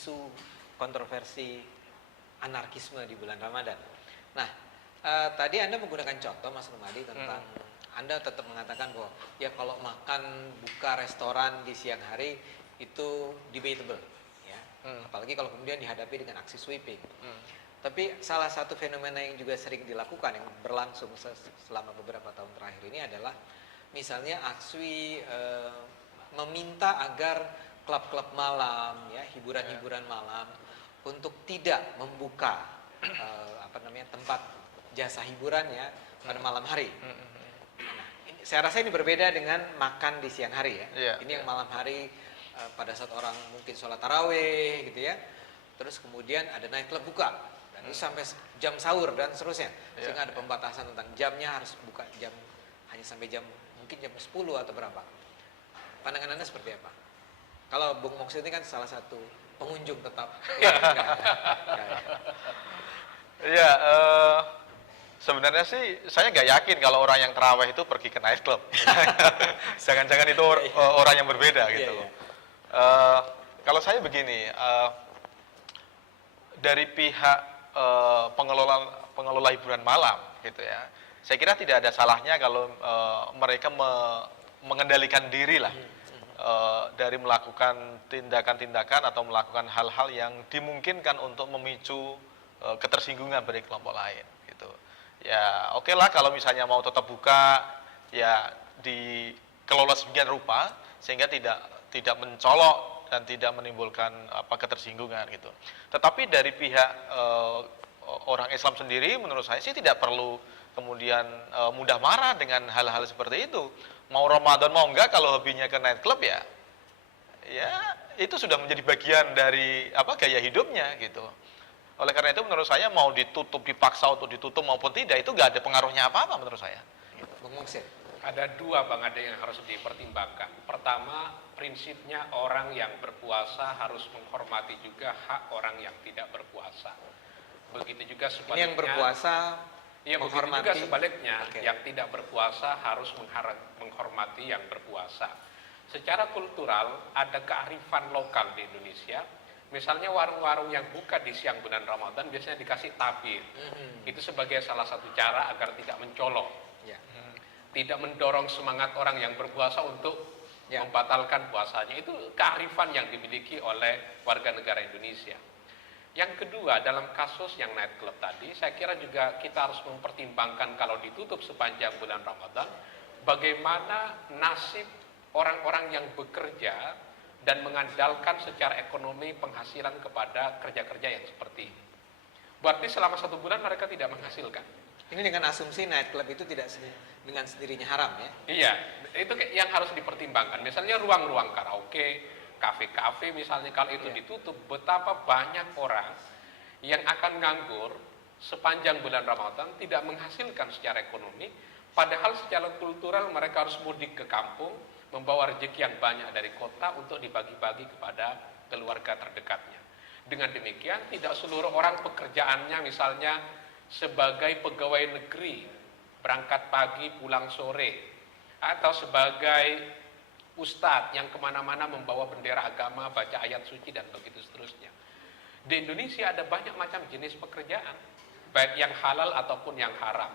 isu kontroversi anarkisme di bulan Ramadan. Nah, tadi Anda menggunakan contoh Mas Rumadi tentang Anda tetap mengatakan bahwa ya kalau makan buka restoran di siang hari itu debatable, ya. Apalagi kalau kemudian dihadapi dengan aksi sweeping. Tapi salah satu fenomena yang juga sering dilakukan yang berlangsung selama beberapa tahun terakhir ini adalah misalnya aksi meminta agar klub-klub malam, ya hiburan-hiburan malam untuk tidak membuka tempat jasa hiburannya pada malam hari. Nah, saya rasa ini berbeda dengan makan di siang hari ya. Ini yang malam hari pada saat orang mungkin sholat taraweh gitu ya. Terus kemudian ada nightclub buka dan itu sampai jam sahur dan seterusnya. Sehingga ada pembatasan tentang jamnya, harus buka jam hanya sampai jam mungkin jam 10 atau berapa. Pandangan Anda seperti apa? Kalau Bung Moks ini kan salah satu pengunjung tetap. Iya, sebenarnya sih saya nggak yakin kalau orang yang terawih itu pergi ke nightclub. Jangan-jangan itu orang yang berbeda gitu. Kalau saya begini, dari pihak pengelola hiburan malam gitu ya, saya kira tidak ada salahnya kalau mereka mengendalikan diri lah. Dari melakukan tindakan-tindakan atau melakukan hal-hal yang dimungkinkan untuk memicu ketersinggungan dari kelompok lain gitu. Ya oke lah kalau misalnya mau tetap buka ya dikelola sedemikian rupa sehingga tidak mencolok dan tidak menimbulkan ketersinggungan gitu. Tetapi dari pihak orang Islam sendiri menurut saya sih tidak perlu kemudian mudah marah dengan hal-hal seperti itu. Mau Ramadan mau enggak, kalau hobinya ke nightclub ya itu sudah menjadi bagian dari gaya hidupnya gitu. Oleh karena itu menurut saya mau ditutup, dipaksa untuk ditutup maupun tidak, itu nggak ada pengaruhnya apa-apa menurut saya. Bung Moksin. Ada dua Bang Ade yang harus dipertimbangkan. Pertama, prinsipnya orang yang berpuasa harus menghormati juga hak orang yang tidak berpuasa. Begitu juga sebaliknya. Ini yang berpuasa ya, menghormati. begitu juga sebaliknya, yang tidak berpuasa harus menghormati yang berpuasa. Secara kultural ada kearifan lokal di Indonesia. Misalnya warung-warung yang buka di siang bulan Ramadan biasanya dikasih tabir. Itu sebagai salah satu cara agar tidak mencolok. Tidak mendorong semangat orang yang berpuasa untuk membatalkan puasanya. Itu kearifan yang dimiliki oleh warga negara Indonesia. Yang kedua, dalam kasus yang nightclub tadi, saya kira juga kita harus mempertimbangkan kalau ditutup sepanjang bulan Ramadan, bagaimana nasib orang-orang yang bekerja dan mengandalkan secara ekonomi penghasilan kepada kerja-kerja yang seperti ini. Berarti selama 1 bulan mereka tidak menghasilkan. Ini dengan asumsi nightclub itu tidak dengan sendirinya haram ya? Iya, itu yang harus dipertimbangkan. Misalnya ruang-ruang karaoke, kafe-kafe misalnya, kalau itu ditutup, betapa banyak orang yang akan nganggur sepanjang bulan Ramadan, tidak menghasilkan secara ekonomi, padahal secara kultural mereka harus mudik ke kampung, membawa rezeki yang banyak dari kota untuk dibagi-bagi kepada keluarga terdekatnya. Dengan demikian, tidak seluruh orang pekerjaannya misalnya sebagai pegawai negeri, berangkat pagi pulang sore, atau sebagai ustadz yang kemana-mana membawa bendera agama, baca ayat suci dan begitu seterusnya. Di Indonesia ada banyak macam jenis pekerjaan, baik yang halal ataupun yang haram.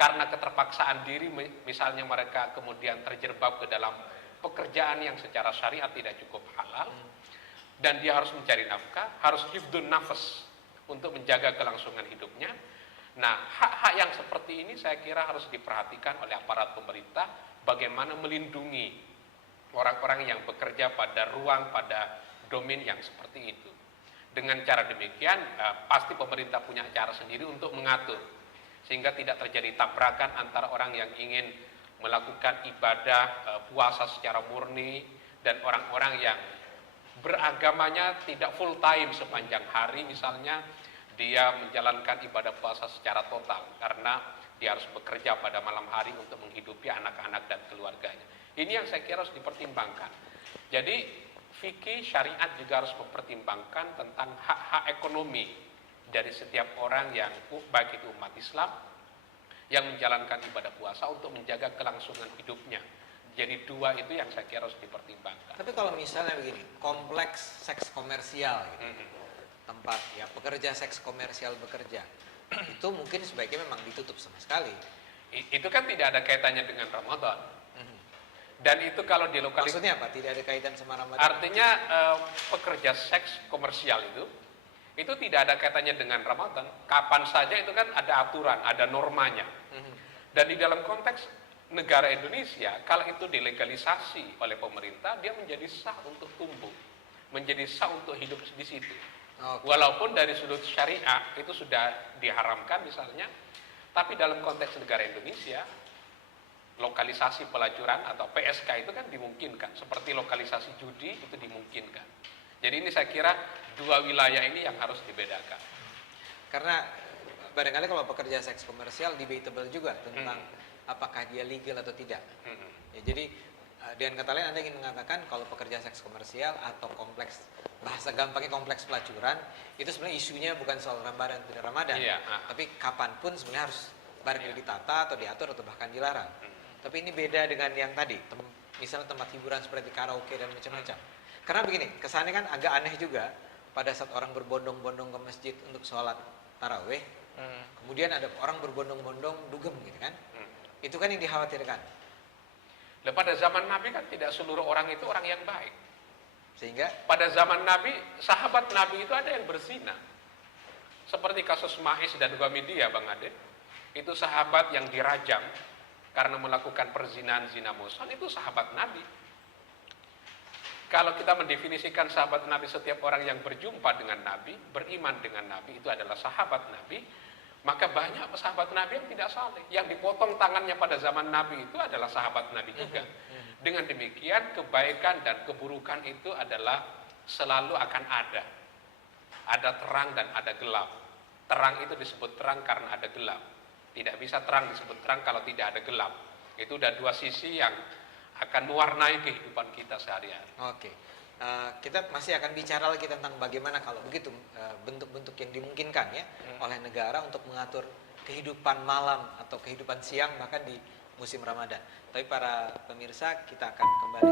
Karena keterpaksaan diri, misalnya mereka kemudian terjerembab ke dalam pekerjaan yang secara syariat tidak cukup halal, dan dia harus mencari nafkah, harus hifdun nafas untuk menjaga kelangsungan hidupnya. Nah, hak-hak yang seperti ini saya kira harus diperhatikan oleh aparat pemerintah, bagaimana melindungi orang-orang yang bekerja pada ruang, pada domain yang seperti itu. Dengan cara demikian, pasti pemerintah punya cara sendiri untuk mengatur, sehingga tidak terjadi tabrakan antara orang yang ingin melakukan ibadah puasa secara murni, dan orang-orang yang beragamanya tidak full time sepanjang hari, misalnya dia menjalankan ibadah puasa secara total, karena dia harus bekerja pada malam hari untuk menghidupi anak-anak dan keluarganya. Ini yang saya kira harus dipertimbangkan. Jadi fikih syariat juga harus mempertimbangkan tentang hak-hak ekonomi dari setiap orang yang baik itu umat Islam yang menjalankan ibadah puasa untuk menjaga kelangsungan hidupnya Jadi dua itu yang saya kira harus dipertimbangkan. Tapi kalau misalnya begini, kompleks seks komersial gitu, Mhm. tempat ya pekerja seks komersial bekerja, itu mungkin sebaiknya memang ditutup sama sekali. Itu kan tidak ada kaitannya dengan Ramadan. Mhm. Dan itu kalau dilokalisasi, Maksudnya apa? Tidak ada kaitan sama Ramadan? artinya pekerja seks komersial itu tidak ada kaitannya dengan Ramadan. Kapan saja itu kan ada aturan, ada normanya. Mhm. Dan di dalam konteks negara Indonesia, kalau itu dilegalisasi oleh pemerintah, dia menjadi sah untuk tumbuh, menjadi sah untuk hidup di situ. Oke. Walaupun dari sudut syariah itu sudah diharamkan misalnya, tapi dalam konteks negara Indonesia, lokalisasi pelacuran atau PSK itu kan dimungkinkan, seperti lokalisasi judi itu dimungkinkan. Jadi ini saya kira dua wilayah ini yang harus dibedakan. Karena barangkali kalau pekerja seks komersial debatable juga tentang apakah dia legal atau tidak. Mhm. Ya, jadi dengan kata lain Anda ingin mengatakan kalau pekerja seks komersial atau kompleks, bahasa gampangnya kompleks pelacuran, itu sebenarnya isunya bukan soal Ramadan atau tidak Ramadan, Iya, tapi kapanpun sebenarnya harus barangkali ditata atau diatur atau bahkan dilarang. Tapi ini beda dengan yang tadi, misalnya tempat hiburan seperti karaoke dan macam-macam. Karena begini, kesannya kan agak aneh juga pada saat orang berbondong-bondong ke masjid untuk sholat taraweh, kemudian ada orang berbondong-bondong dugem gitu kan. Itu kan yang dikhawatirkan. Nah, pada zaman Nabi kan tidak seluruh orang itu orang yang baik. Sehingga Pada zaman Nabi, sahabat Nabi itu ada yang berzina. Seperti kasus Ma'is dan Ghamidiah, Bang Ade. Itu sahabat yang dirajam karena melakukan perzinahan zina muhsan, itu sahabat Nabi. Kalau kita mendefinisikan sahabat Nabi, setiap orang yang berjumpa dengan Nabi, beriman dengan Nabi, itu adalah sahabat Nabi, maka banyak sahabat Nabi yang tidak saleh. Yang dipotong tangannya pada zaman Nabi itu adalah sahabat Nabi juga. Dengan demikian, kebaikan dan keburukan itu adalah selalu akan ada. Ada terang dan ada gelap. Terang itu disebut terang karena ada gelap. Tidak bisa terang disebut terang kalau tidak ada gelap. Itu udah dua sisi yang akan mewarnai kehidupan kita sehari-hari. oke. Kita masih akan bicara lagi tentang bagaimana kalau begitu bentuk-bentuk yang dimungkinkan ya oleh negara untuk mengatur kehidupan malam atau kehidupan siang bahkan di musim Ramadan. Tapi para pemirsa, kita akan kembali